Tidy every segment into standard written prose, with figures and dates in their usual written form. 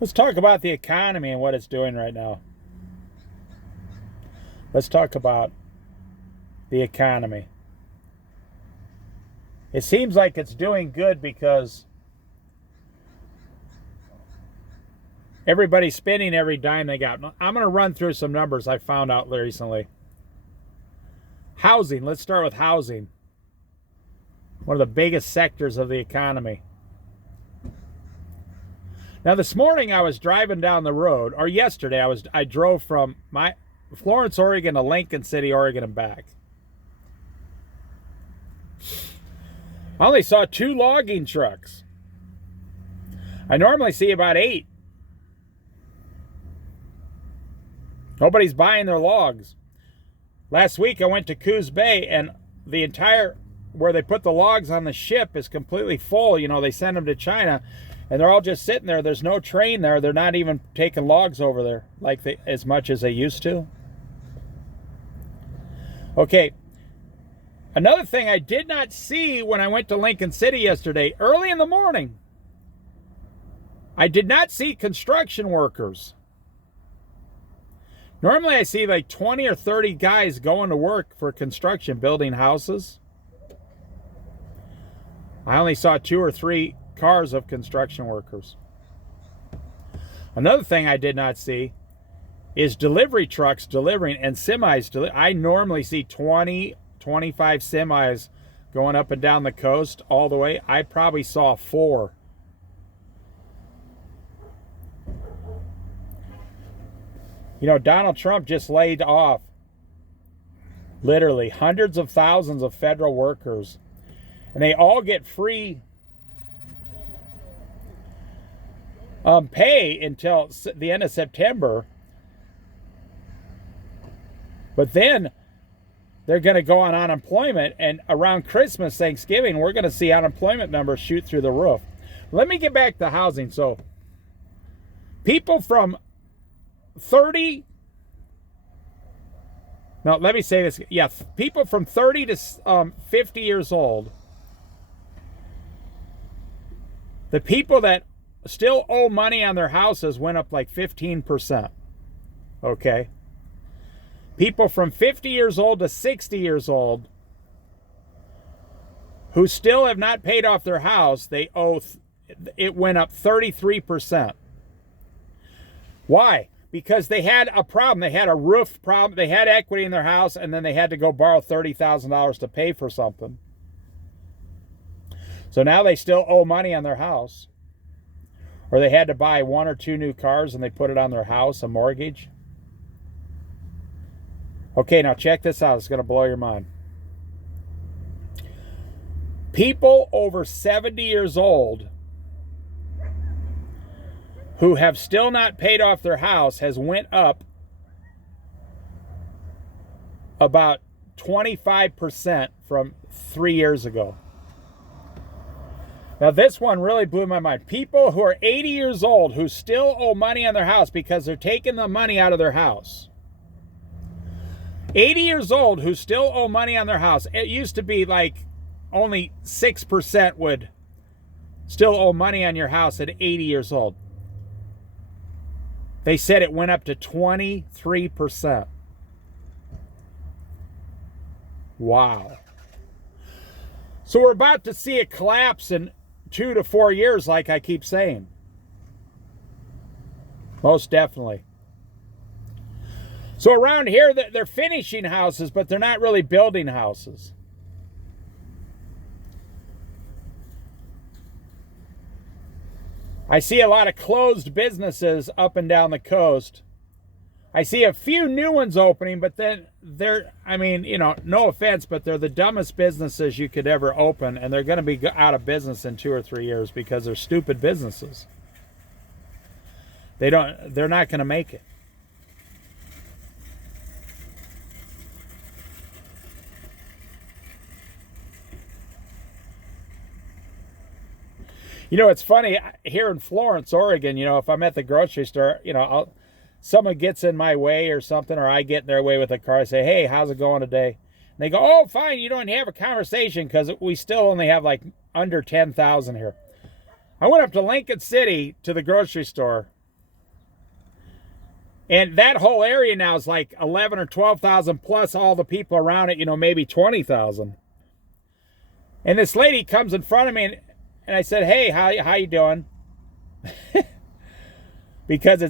Let's talk about the economy and what it's doing right now. Let's talk about the economy. It seems like it's doing good because everybody's spending every dime they got. I'm going to run through some numbers I found out recently. Housing. Let's start with housing. One of the biggest sectors of the economy. Now, this morning I was driving down the road, or yesterday I drove from Florence, Oregon to Lincoln City, Oregon and back. I only saw 2 logging trucks. I normally see about 8. Nobody's buying their logs. Last week I went to Coos Bay, and the entire, where they put the logs on the ship is completely full. You know, they send them to China, and they're all just sitting there. There's no train there. They're not even taking logs over there as much as they used to. Okay. Another thing I did not see when I went to Lincoln City yesterday, early in the morning, I did not see construction workers. Normally I see like 20 or 30 guys going to work for construction, building houses. I only saw 2 or 3 cars of construction workers. Another thing I did not see is delivery trucks delivering and semis. I normally see 20, 25 semis going up and down the coast all the way. I probably saw 4. You know, Donald Trump just laid off literally hundreds of thousands of federal workers, and they all get free pay until the end of September. But then they're going to go on unemployment, and around Christmas, Thanksgiving, we're going to see unemployment numbers shoot through the roof. Let me get back to housing. So people from 30, no, let me say this. Yeah, people from 30 to 50 years old, the people that still owe money on their houses went up like 15%. Okay. People from 50 years old to 60 years old who still have not paid off their house, it went up 33%. Why? Because they had a problem. They had a roof problem. They had equity in their house, and then they had to go borrow $30,000 to pay for something. So now they still owe money on their house. Or they had to buy 1 or 2 new cars, and they put it on their house, a mortgage. Okay, now check this out. It's going to blow your mind. People over 70 years old who have still not paid off their house has went up about 25% from 3 years ago. Now this one really blew my mind. People who are 80 years old who still owe money on their house because they're taking the money out of their house. 80 years old who still owe money on their house. It used to be like only 6% would still owe money on your house at 80 years old. They said it went up to 23%. Wow. So we're about to see a collapse in 2 to 4 years, like I keep saying. Most definitely. So around here, they're finishing houses, but they're not really building houses. I see a lot of closed businesses up and down the coast. I see a few new ones opening, but then no offense, but they're the dumbest businesses you could ever open, and they're going to be out of business in 2 or 3 years because they're stupid businesses. They're not going to make it. You know, it's funny, here in Florence, Oregon, if I'm at the grocery store, someone gets in my way or something, or I get in their way with a car, I say, hey, how's it going today? And they go, oh, fine, you don't have a conversation because we still only have like under 10,000 here. I went up to Lincoln City to the grocery store, And that whole area now is like 11 or 12,000 plus all the people around it, you know, maybe 20,000. And this lady comes in front of me and I said, "Hey, how you doing?" Because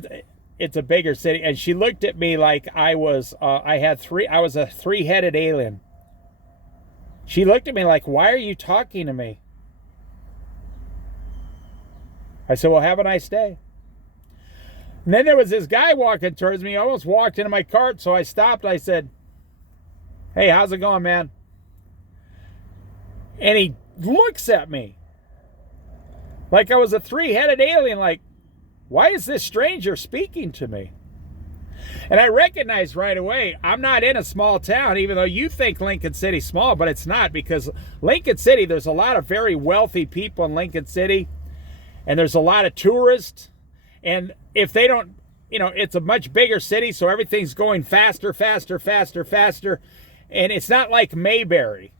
it's a bigger city. And she looked at me like I was a three-headed alien. She looked at me like, "Why are you talking to me?" I said, "Well, have a nice day." And then there was this guy walking towards me. He almost walked into my cart, so I stopped. I said, "Hey, how's it going, man?" And he looks at me like I was a three-headed alien, like, why is this stranger speaking to me? And I recognized right away, I'm not in a small town, even though you think Lincoln City's small, but it's not, because Lincoln City, there's a lot of very wealthy people in Lincoln City, and there's a lot of tourists. And if they don't, you know, it's a much bigger city, so everything's going faster, faster, faster, faster. And it's not like Mayberry,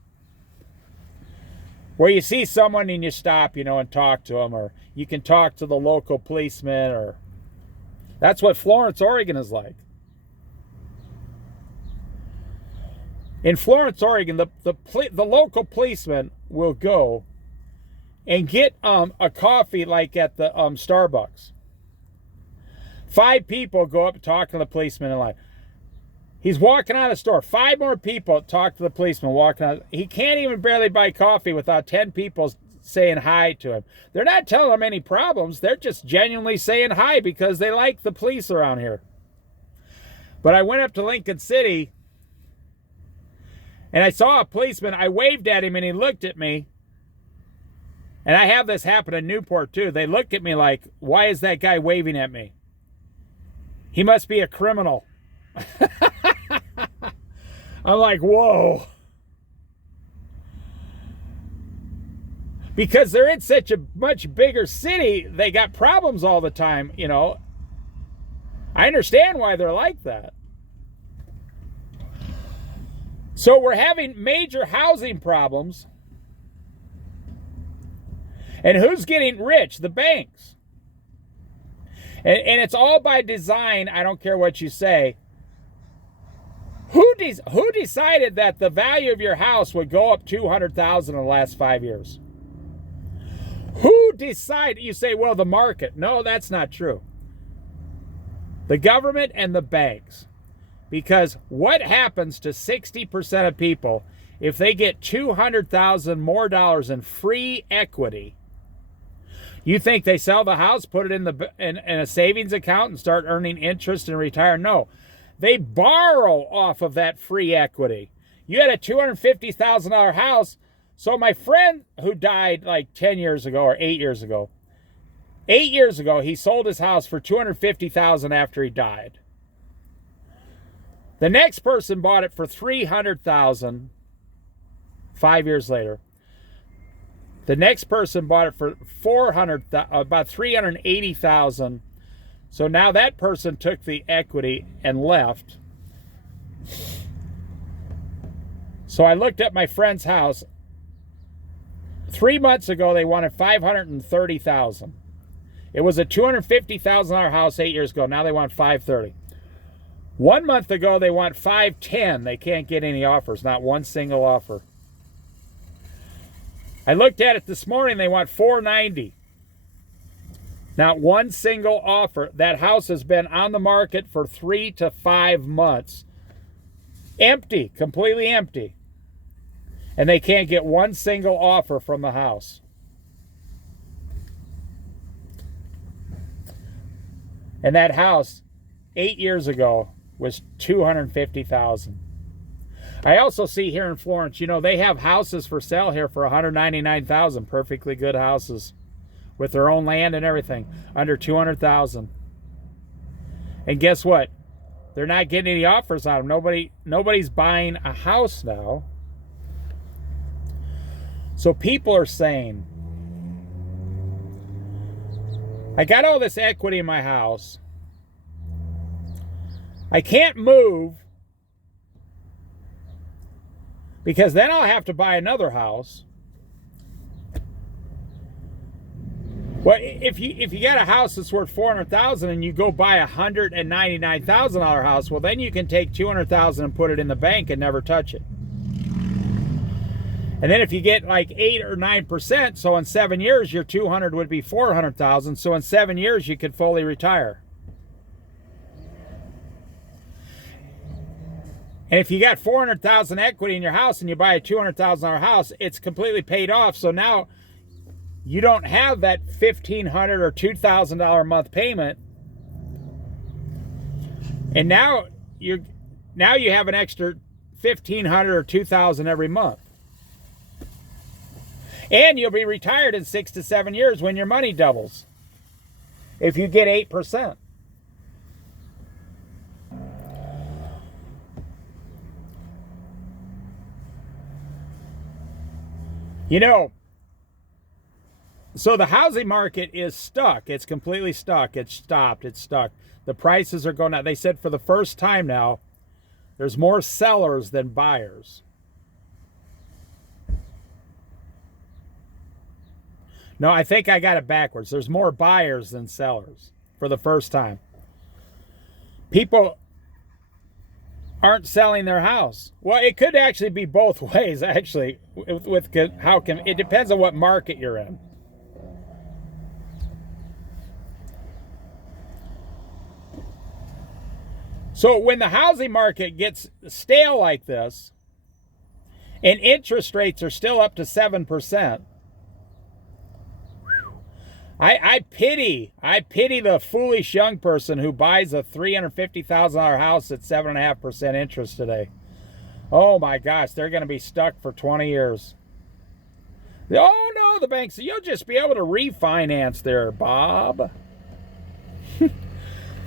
where you see someone and you stop, you know, and talk to them, or you can talk to the local policeman, or that's what Florence, Oregon is like. In Florence, Oregon, the local policeman will go and get a coffee like at the Starbucks. 5 people go up and talk to the policeman in line. He's walking out of the store. 5 more people talk to the policeman walking out. He can't even barely buy coffee without 10 people saying hi to him. They're not telling him any problems. They're just genuinely saying hi because they like the police around here. But I went up to Lincoln City and I saw a policeman. I waved at him and he looked at me. And I have this happen in Newport too. They look at me like, why is that guy waving at me? He must be a criminal. I'm like, whoa. Because they're in such a much bigger city, they got problems all the time, you know. I understand why they're like that. So we're having major housing problems. And who's getting rich? The banks. And it's all by design. I don't care what you say. Who decided that the value of your house would go up $200,000 in the last 5 years? Who decided? You say, well, the market. No, that's not true. The government and the banks. Because what happens to 60% of people if they get $200,000 more dollars in free equity? You think they sell the house, put it in a savings account and start earning interest and retire? No. They borrow off of that free equity. You had a $250,000 house. So my friend who died like 10 years ago or 8 years ago, 8 years ago, he sold his house for $250,000 after he died. The next person bought it for $300,000 5 years later. The next person bought it for about $380,000. So now that person took the equity and left. So I looked at my friend's house. 3 months ago, they wanted $530,000. It was a $250,000 house 8 years ago. Now they want $530,000. 1 month ago, they want $510,000. They can't get any offers, not one single offer. I looked at it this morning. They want $490,000. Not one single offer. That house has been on the market for 3 to 5 months. Empty, completely empty. And they can't get one single offer from the house. And that house 8 years ago was $250,000. I also see here in Florence, you know, they have houses for sale here for $199,000, perfectly good houses with their own land and everything, under $200,000. And guess what? They're not getting any offers on them. Nobody's buying a house now. So people are saying, I got all this equity in my house. I can't move because then I'll have to buy another house. Well, if you got a house that's worth $400,000 and you go buy a $199,000 house, well, then you can take $200,000 and put it in the bank and never touch it. And then if you get like 8 or 9%, so in 7 years your 200 would be 400,000. So in 7 years you could fully retire. And if you got 400,000 equity in your house and you buy a $200,000 house, it's completely paid off. So now you don't have that $1,500 or $2,000 a month payment, and now you have an extra $1,500 or $2,000 every month, and you'll be retired in 6 to 7 years when your money doubles. If you get 8%. You know, so the housing market is stuck. It's completely stuck. It's stopped. It's stuck. The prices are going up. They said for the first time now, there's more sellers than buyers. No, I think I got it backwards. There's more buyers than sellers for the first time. People aren't selling their house. Well, it could actually be both ways, actually, with how can it depends on what market you're in. So when the housing market gets stale like this, and interest rates are still up to 7%, I pity the foolish young person who buys a $350,000 house at 7.5% interest today. Oh my gosh, they're going to be stuck for 20 years. Oh no, the bank said, you'll just be able to refinance there, Bob.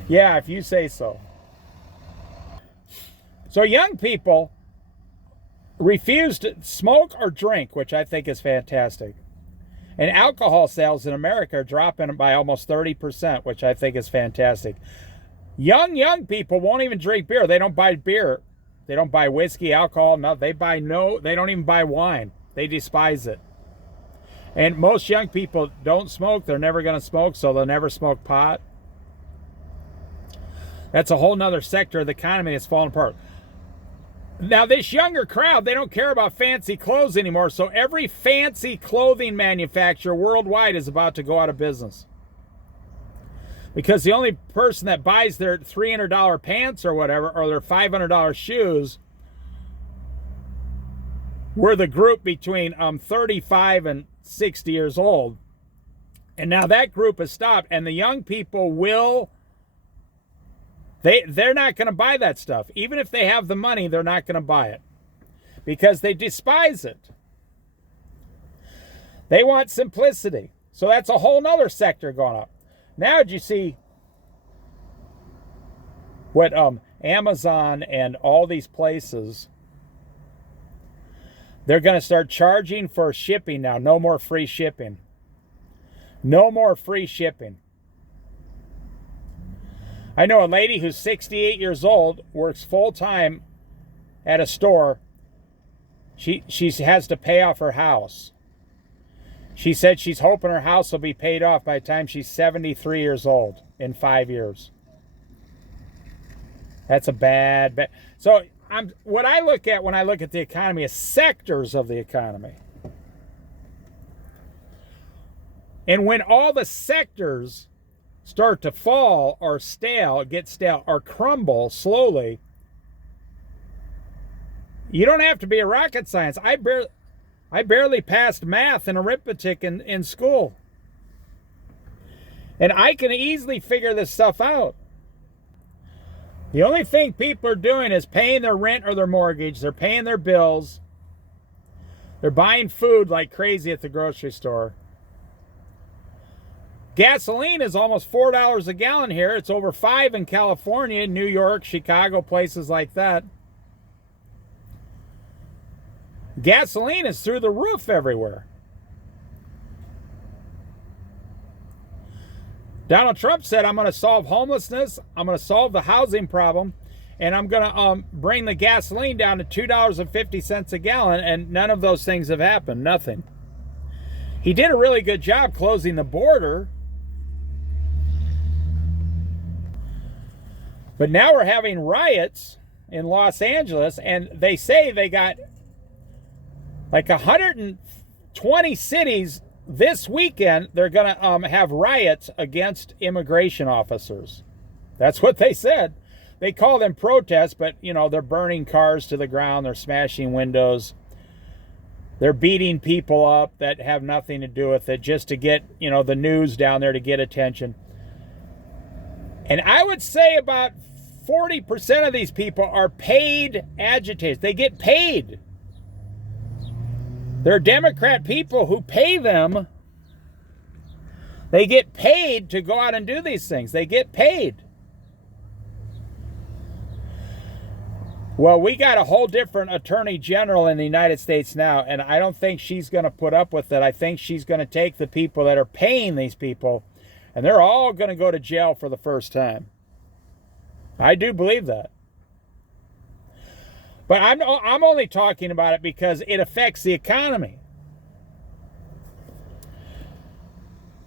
Yeah, if you say so. So young people refuse to smoke or drink, which I think is fantastic. And alcohol sales in America are dropping by almost 30%, which I think is fantastic. Young people won't even drink beer. They don't buy beer. They don't buy whiskey, alcohol, no. They don't even buy wine. They despise it. And most young people don't smoke. They're never going to smoke, so they'll never smoke pot. That's a whole nother sector of the economy that's falling apart. Now, this younger crowd, they don't care about fancy clothes anymore, so every fancy clothing manufacturer worldwide is about to go out of business. Because the only person that buys their $300 pants or whatever, or their $500 shoes, were the group between 35 and 60 years old. And now that group has stopped, and the young people will... They're not going to buy that stuff. Even if they have the money, they're not going to buy it because they despise it. They want simplicity. So that's a whole nother sector going up. Now, did you see what Amazon and all these places, they're going to start charging for shipping now. No more free shipping. No more free shipping. I know a lady who's 68 years old, works full-time at a store. She has to pay off her house. She said she's hoping her house will be paid off by the time she's 73 years old in 5 years. That's a bad. So what I look at when I look at the economy is sectors of the economy. And when all the sectors start to fall or get stale or crumble slowly, you don't have to be a rocket science. I barely passed math and arithmetic in school. And I can easily figure this stuff out. The only thing people are doing is paying their rent or their mortgage. They're paying their bills. They're buying food like crazy at the grocery store. Gasoline is almost $4 a gallon here. It's over $5 in California, New York, Chicago, places like that. Gasoline is through the roof everywhere. Donald Trump said, I'm going to solve homelessness, I'm going to solve the housing problem, and I'm going to bring the gasoline down to $2.50 a gallon, and none of those things have happened. Nothing. He did a really good job closing the border. But now we're having riots in Los Angeles, and they say they got like 120 cities this weekend. They're going to have riots against immigration officers. That's what they said. They call them protests, but, you know, they're burning cars to the ground. They're smashing windows. They're beating people up that have nothing to do with it just to get, you know, the news down there to get attention. And I would say about 40% of these people are paid agitators. They get paid. They're Democrat people who pay them. They get paid to go out and do these things. They get paid. Well, we got a whole different attorney general in the United States now, and I don't think she's going to put up with it. I think she's going to take the people that are paying these people, and they're all going to go to jail for the first time. I do believe that. But I'm only talking about it because it affects the economy.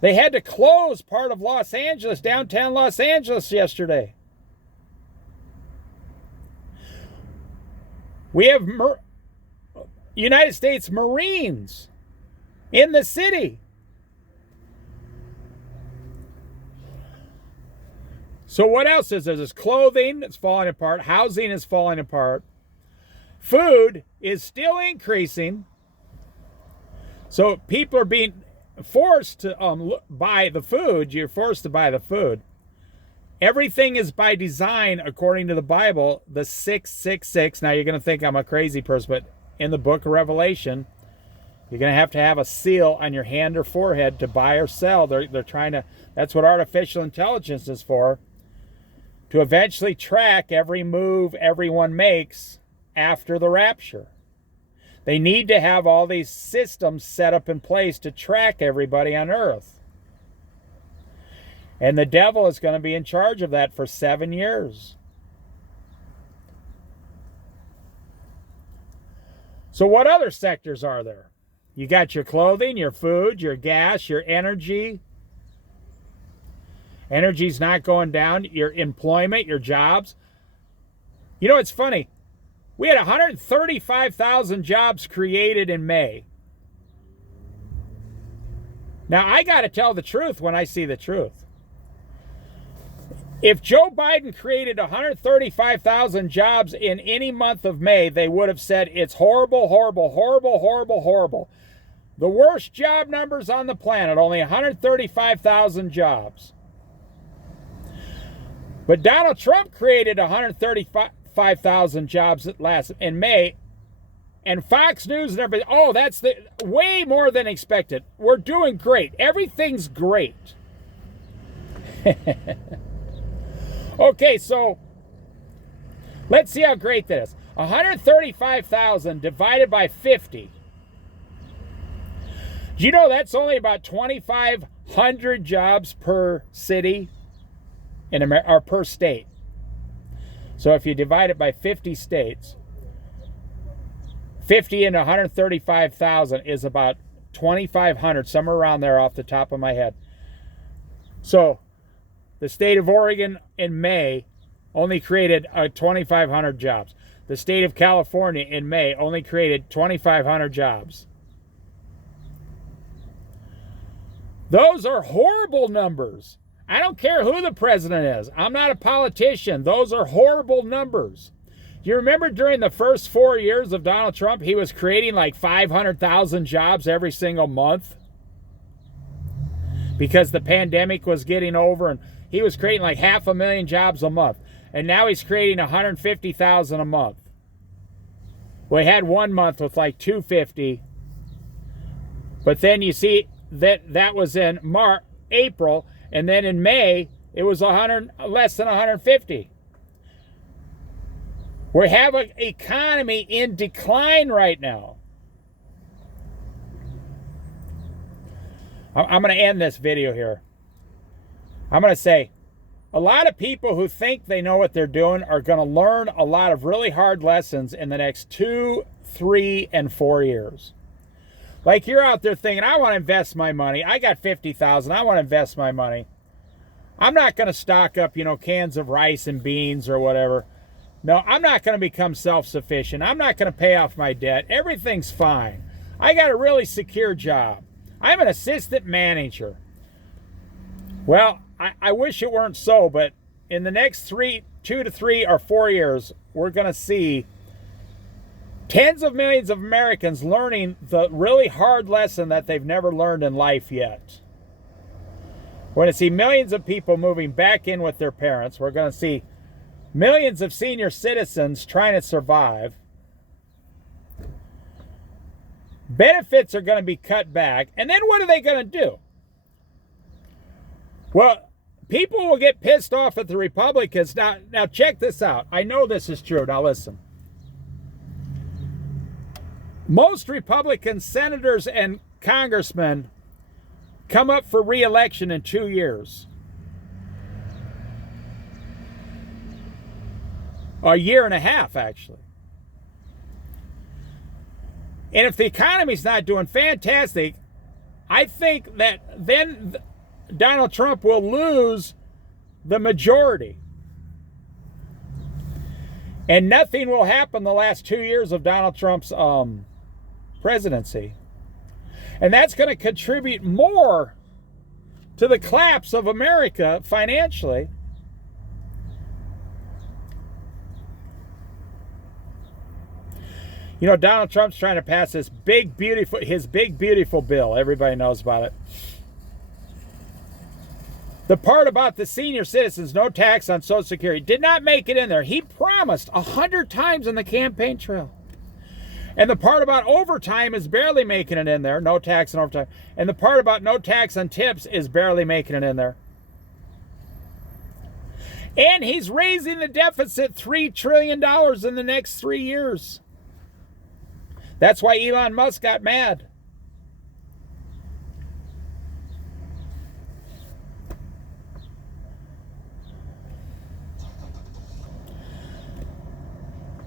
They had to close part of Los Angeles, downtown Los Angeles yesterday. We have United States Marines in the city. So what else is there? There's clothing that's falling apart. Housing is falling apart. Food is still increasing. So people are being forced to buy the food. You're forced to buy the food. Everything is by design, according to the Bible, the 666. Now, you're going to think I'm a crazy person, but in the book of Revelation, you're going to have a seal on your hand or forehead to buy or sell. They're trying to, that's what artificial intelligence is for, to eventually track every move everyone makes after the rapture. They need to have all these systems set up in place to track everybody on earth. And the devil is going to be in charge of that for 7 years. So what other sectors are there? You got your clothing, your food, your gas, your energy. Energy's not going down. Your employment, your jobs. You know, it's funny. We had 135,000 jobs created in May. Now, I got to tell the truth when I see the truth. If Joe Biden created 135,000 jobs in any month of May, they would have said it's horrible, horrible, horrible, horrible, horrible. The worst job numbers on the planet, only 135,000 jobs. But Donald Trump created 135,000 jobs in May, and Fox News and everybody, oh, that's way more than expected. We're doing great. Everything's great. Okay, so let's see how great that is. 135,000 divided by 50. Do you know that's only about 2,500 jobs per city in America, or per state? So if you divide it by 50 states, 50 into 135,000 is about 2,500, somewhere around there off the top of my head. So the state of Oregon in May only created 2,500 jobs. The state of California in May only created 2,500 jobs. Those are horrible numbers. I don't care who the president is. I'm not a politician. Those are horrible numbers. Do you remember during the first 4 years of Donald Trump, he was creating like 500,000 jobs every single month? Because the pandemic was getting over, and he was creating like 500,000 jobs a month. And now he's creating 150,000 a month. We had 1 month with like 250. But then you see that was in April, and then in May it was less than 150. We have an economy in decline right now. I'm going to end this video here. I'm going to say, a lot of people who think they know what they're doing are going to learn a lot of really hard lessons in the next 2, 3, and 4 years. Like you're out there thinking, I want to invest my money. I got 50,000. I want to invest my money. I'm not going to stock up, cans of rice and beans or whatever. No, I'm not going to become self-sufficient. I'm not going to pay off my debt. Everything's fine. I got a really secure job. I'm an assistant manager. Well, I wish it weren't so, but in the next 2 to 3 or 4 years, we're going to see tens of millions of Americans learning the really hard lesson that they've never learned in life yet. We're going to see millions of people moving back in with their parents. We're going to see millions of senior citizens trying to survive. Benefits are going to be cut back. And then what are they going to do? Well, people will get pissed off at the Republicans. Now check this out. I know this is true. Now listen. Most Republican senators and congressmen come up for re-election in 2 years. A year and a half, actually. And if the economy's not doing fantastic, I think that then Donald Trump will lose the majority. And nothing will happen the last 2 years of Donald Trump's presidency. And that's going to contribute more to the collapse of America financially. Donald Trump's trying to pass his big, beautiful bill. Everybody knows about it. The part about the senior citizens, no tax on Social Security, did not make it in there. He promised 100 times in the campaign trail. And the part about overtime is barely making it in there. No tax on overtime. And the part about no tax on tips is barely making it in there. And he's raising the deficit $3 trillion in the next 3 years. That's why Elon Musk got mad.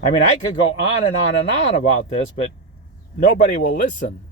I mean, I could go on and on and on about this, but nobody will listen.